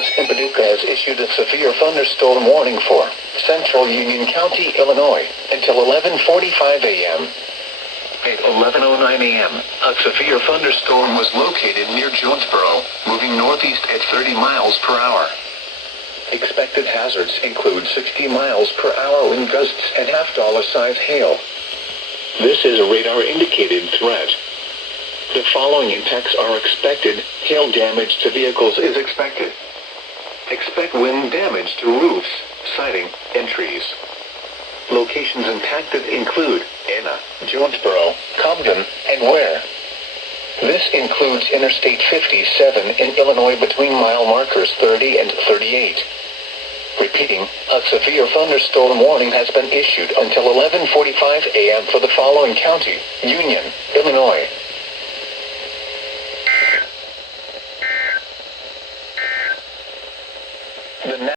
Louis and Paducah has issued a severe thunderstorm warning for central Union County, Illinois, until 11:45 a.m. At 11:09 a.m., a severe thunderstorm was located near Jonesboro, moving northeast at 30 miles per hour. Expected hazards include 60 miles per hour wind gusts and half-dollar-size hail. This is a radar-indicated threat. The following impacts are expected. Hail damage to vehicles is expected. Expect wind damage to roofs, siding, and trees. Locations impacted include Anna, Jonesboro, Cobden, and Ware. This includes Interstate 57 in Illinois between mile markers 30 and 38. Repeating, a severe thunderstorm warning has been issued until 11:45 a.m. for the following county: Union, Illinois,